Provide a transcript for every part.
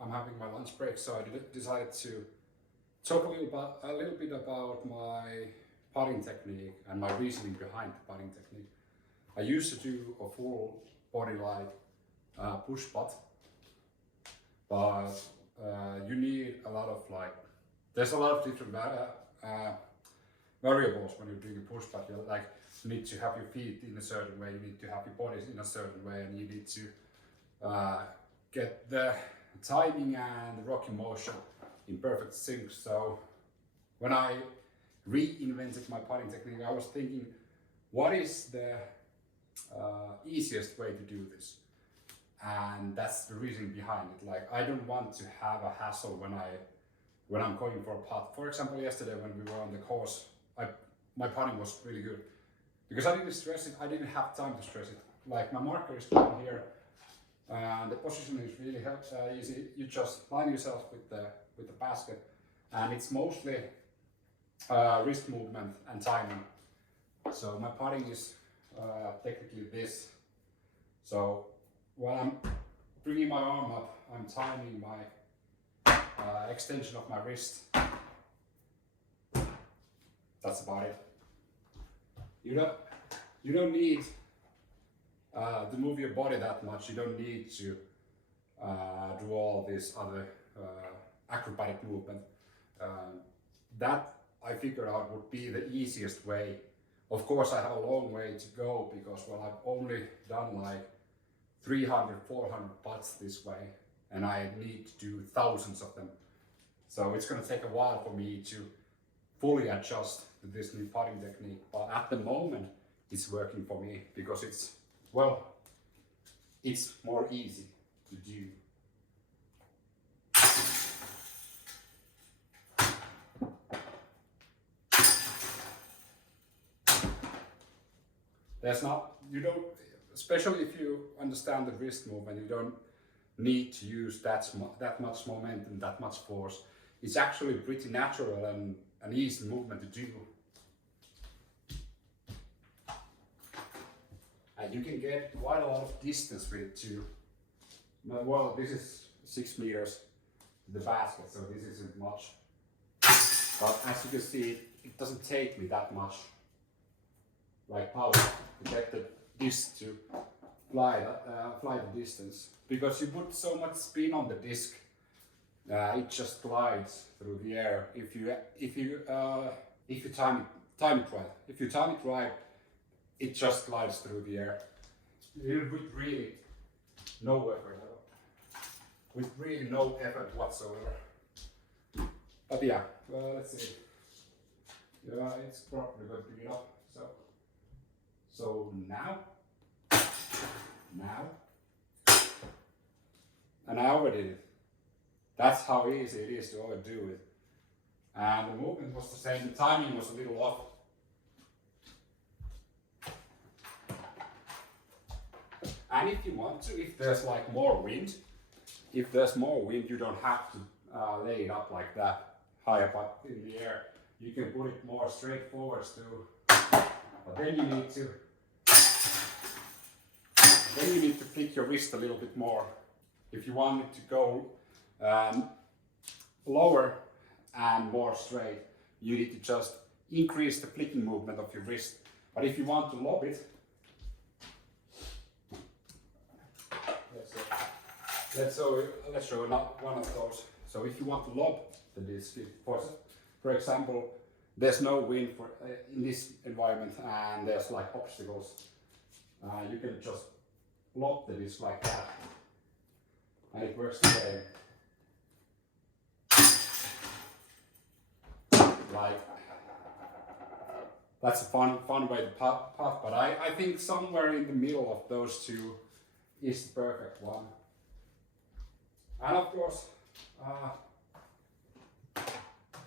I'm having my lunch break, so I decided to talk a little bit about my putting technique and my reasoning behind the putting technique. I used to do a full body like push putt, but you need a lot of there's a lot of different variables when you're doing a push putt. You need to have your feet in a certain way, you need to have your body in a certain way, and you need to get the timing and the rocking motion in perfect sync. So when I reinvented my putting technique, I was thinking, what is the easiest way to do this? And that's the reason behind it. Like, I don't want to have a hassle when I'm going for a putt. For example, yesterday when we were on the course, my putting was really good because I didn't stress it. I didn't have time to stress it. Like, my marker is down here, and the position is really easy. You just line yourself with the basket, and it's mostly wrist movement and timing. So my putting is technically this. So while I'm bringing my arm up, I'm timing my extension of my wrist. That's about it. You don't need to move your body that much. You don't need to do all this other acrobatic movement. That I figured out would be the easiest way. Of course, I have a long way to go because, well, I've only done like 300, 400 putts this way, and I need to do thousands of them. So it's going to take a while for me to fully adjust to this new putting technique. But at the moment, it's working for me because it's more easy to do. Especially if you understand the wrist movement, you don't need to use that much momentum, that much force. It's actually pretty natural and an easy movement to do. And you can get quite a lot of distance with it too. Well, this is 6 meters to the basket, so this isn't much. But as you can see, it doesn't take me that much power to get the disc to fly the distance. Because you put so much spin on the disc, it just glides through the air. If you time it right. If you time it right, it just glides through the air. With really no effort at all. With really no effort whatsoever. But yeah, let's see. Yeah, it's probably going to get up. So now, and I overdid it. That's how easy it is to overdo it. And the movement was the same, the timing was a little off. And if you want to, if there's more wind, you don't have to lay it up like that, high up in the air. You can put it more straight forwards too. But then you need to flick your wrist a little bit more. If you want it to go lower and more straight, you need to just increase the flicking movement of your wrist. But if you want to lob it, let's show one of those. So if you want to lob the disc, for example, there's no wind in this environment and there's obstacles, you can just lob the disc like that, and it works the same. That's a fun way to putt, but I think somewhere in the middle of those two is the perfect one. And of course,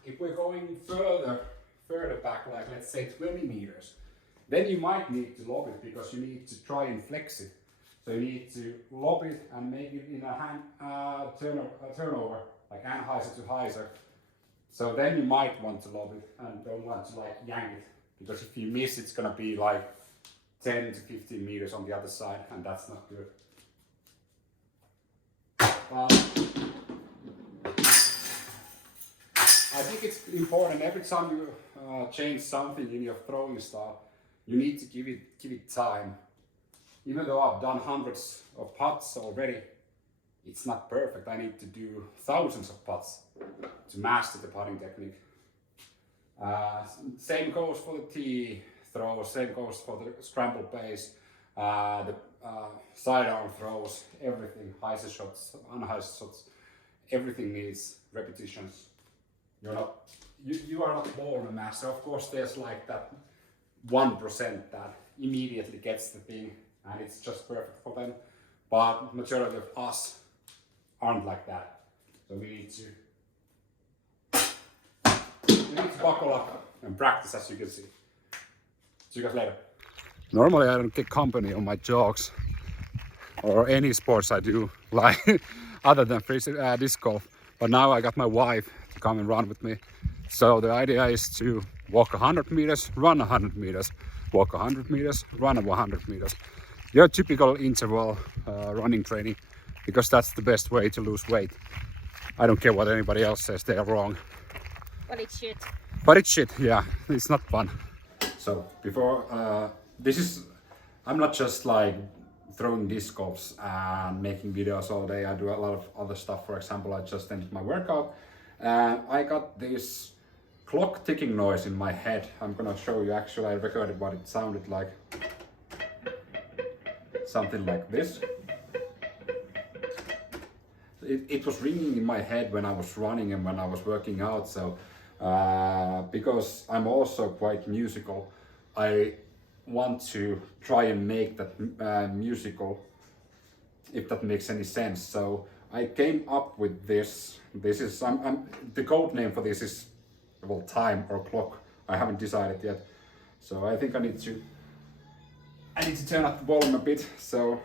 if we're going further back, let's say 20 meters, then you might need to lob it because you need to try and flex it. So you need to lob it and make it in a hand turnover, like Anheuser to Heiser. So then you might want to lob it and don't want to yank it, because if you miss, it's gonna be 10 to 15 meters on the other side, and that's not good. think it's important every time you change something in your throwing style, you need to give it time. Even though I've done hundreds of putts already, it's not perfect. I need to do thousands of putts to master the putting technique. Same goes for the tee throws, same goes for the scramble pace, the sidearm throws, everything, hyzer shots, unhyzer shots, everything needs repetitions. You are not born a master. Of course, there's like that 1% that immediately gets the thing and it's just perfect for them. But majority of us aren't like that. So we need to buckle up and practice, as you can see. See you guys later. Normally I don't get company on my jogs or any sports I do, like other than disc golf. But now I got my wife to come and run with me. So the idea is to walk 100 meters, run 100 meters, walk 100 meters, run 100 meters. Your typical interval running training, because that's the best way to lose weight. I don't care what anybody else says, they are wrong. But it's shit. But it's shit, yeah, it's not fun. So before, I'm not just like throwing disc golfs and making videos all day. I do a lot of other stuff. For example, I just ended my workout and I got this clock ticking noise in my head. I'm gonna show you. Actually, I recorded what it sounded like. Something like this. It was ringing in my head when I was running and when I was working out. So because I'm also quite musical, I want to try and make that musical, if that makes any sense. So I came up with this. This is the code name for this is, well, time or clock. I haven't decided yet. So I think I need to turn up the volume a bit. So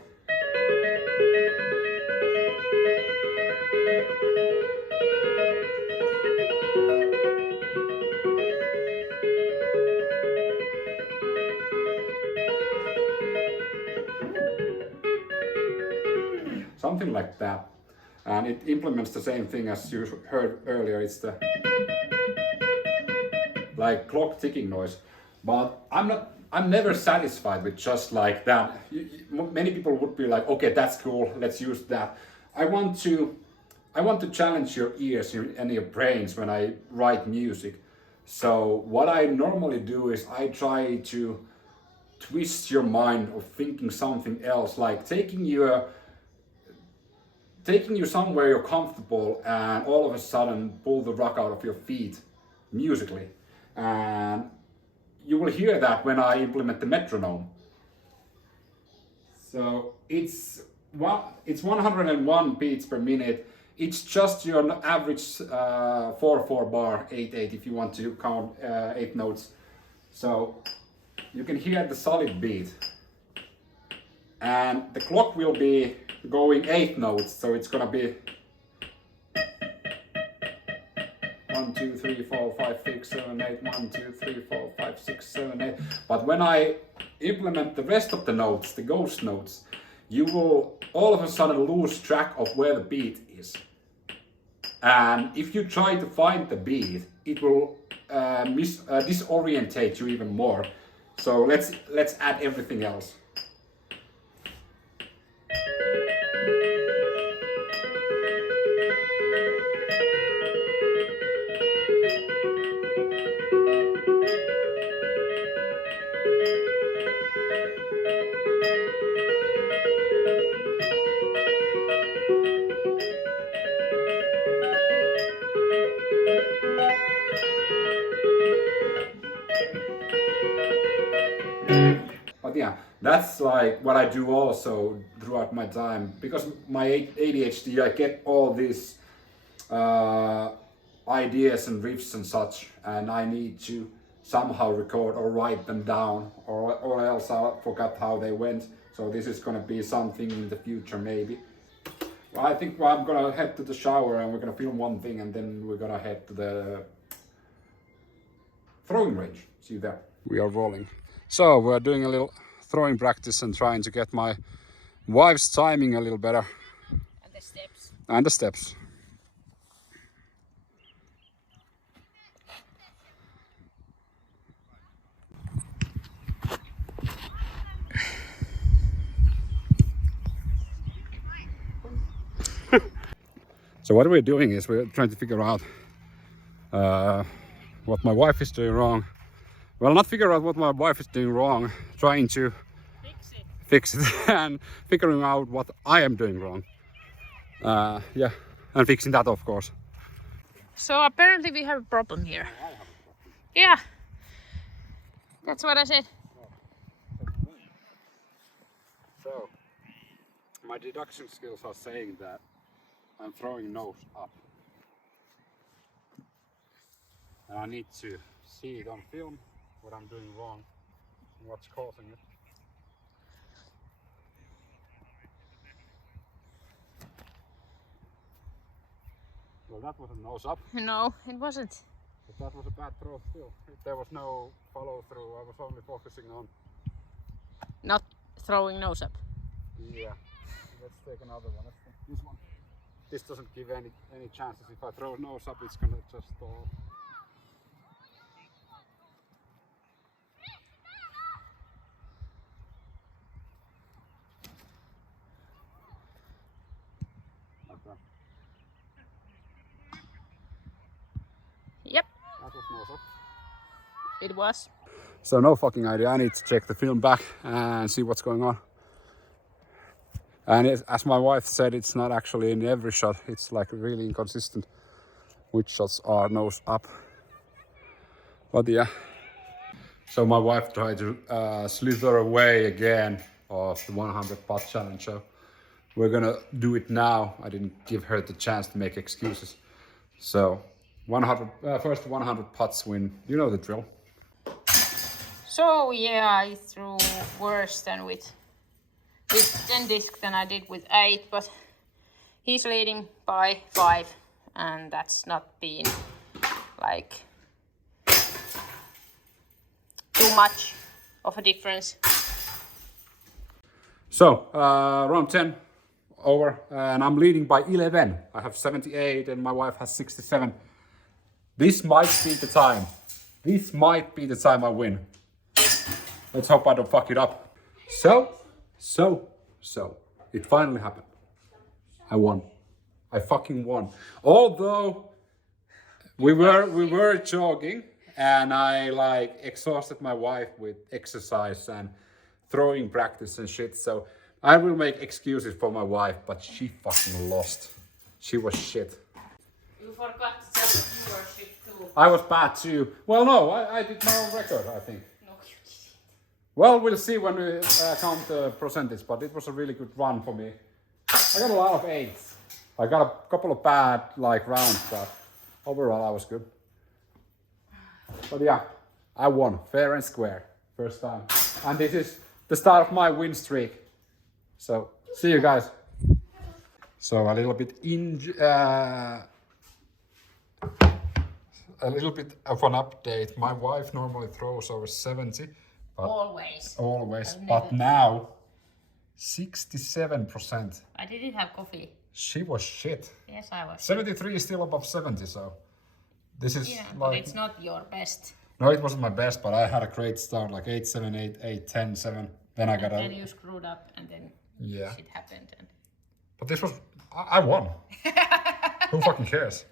something like that, and it implements the same thing as you heard earlier. It's the like clock ticking noise, but I'm never satisfied with just like that. Many people would be like, okay, that's cool, let's use that. I want to challenge your ears and your brains when I write music. So what I normally do is I try to twist your mind of thinking something else, like taking you somewhere you're comfortable and all of a sudden pull the rug out of your feet musically. And you will hear that when I implement the metronome. So it's 101 beats per minute. It's just your average 4/4 bar, 8/8 if you want to count 8 notes. So you can hear the solid beat. And the clock will be going 8 notes, so it's gonna be 1, 2, 3, 4, 5, 6, 7, 8, 1, 2, 3, 4, 5, 6, 7, 8. But when I implement the rest of the notes, the ghost notes, you will all of a sudden lose track of where the beat is. And if you try to find the beat, it will disorientate you even more. So let's add everything else. But yeah, that's like what I do also throughout my time. Because my ADHD, I get all these ideas and riffs and such, and I need to somehow record or write them down, or else I forgot how they went. So this is gonna be something in the future maybe. Well, I think I'm gonna head to the shower and we're gonna film one thing and then we're gonna head to the throwing range. See you there. We are rolling. So we're doing a little throwing practice and trying to get my wife's timing a little better. And the steps. And the steps. So what we're doing is we're trying to figure out what my wife is doing wrong. Well, not figure out what my wife is doing wrong, trying to fix it and figuring out what I am doing wrong. Yeah, and fixing that, of course. So apparently we have a problem here. Yeah, that's what I said. So, my deduction skills are saying that I'm throwing nose up. And I need to see it on film, what I'm doing wrong, and what's causing it. Well, that was a nose up. No, it wasn't. But that was a bad throw still. There was no follow through, I was only focusing on... Not throwing nose up. Yeah. Let's take another one. Let's take this one. This doesn't give any chances. If I throw nose up, it's gonna just stall. Like that. Yep, That was nose up. it was. So no fucking idea. I need to check the film back and see what's going on. And as my wife said, it's not actually in every shot. It's like really inconsistent which shots are nose up. But yeah. So my wife tried to slither away again of the 100 putt challenge. So we're gonna do it now. I didn't give her the chance to make excuses. So 100, first 100 putts win. You know the drill. So yeah, I threw worse than with 10 discs than I did with 8, but he's leading by 5, and that's not been like too much of a difference. So round 10 over, and I'm leading by 11. I have 78 and my wife has 67. This might be the time. This might be the time I win. Let's hope I don't fuck it up. So, it finally happened. I won. I fucking won. Although we were jogging and I like exhausted my wife with exercise and throwing practice and shit. So I will make excuses for my wife, but she fucking lost. She was shit. You forgot to tell that you were shit too. I was bad too. Well, no, I did my own record, I think. No, you didn't. Well, we'll see when we count the percentage, but it was a really good run for me. I got a lot of 8s. I got a couple of bad like rounds, but overall I was good. But yeah, I won fair and square first time, and this is the start of my win streak. So see you guys. So a little bit of an update. My wife normally throws over 70. But always. But now 67%. I didn't have coffee. She was shit. Yes, I was. 73 is still above 70, so this is like... but it's not your best. No, it wasn't my best, but I had a great start, like 8, 7, 8, 8, 10, 7. Then I got And then you screwed up, and then shit happened. And... But this was... I won. Who fucking cares?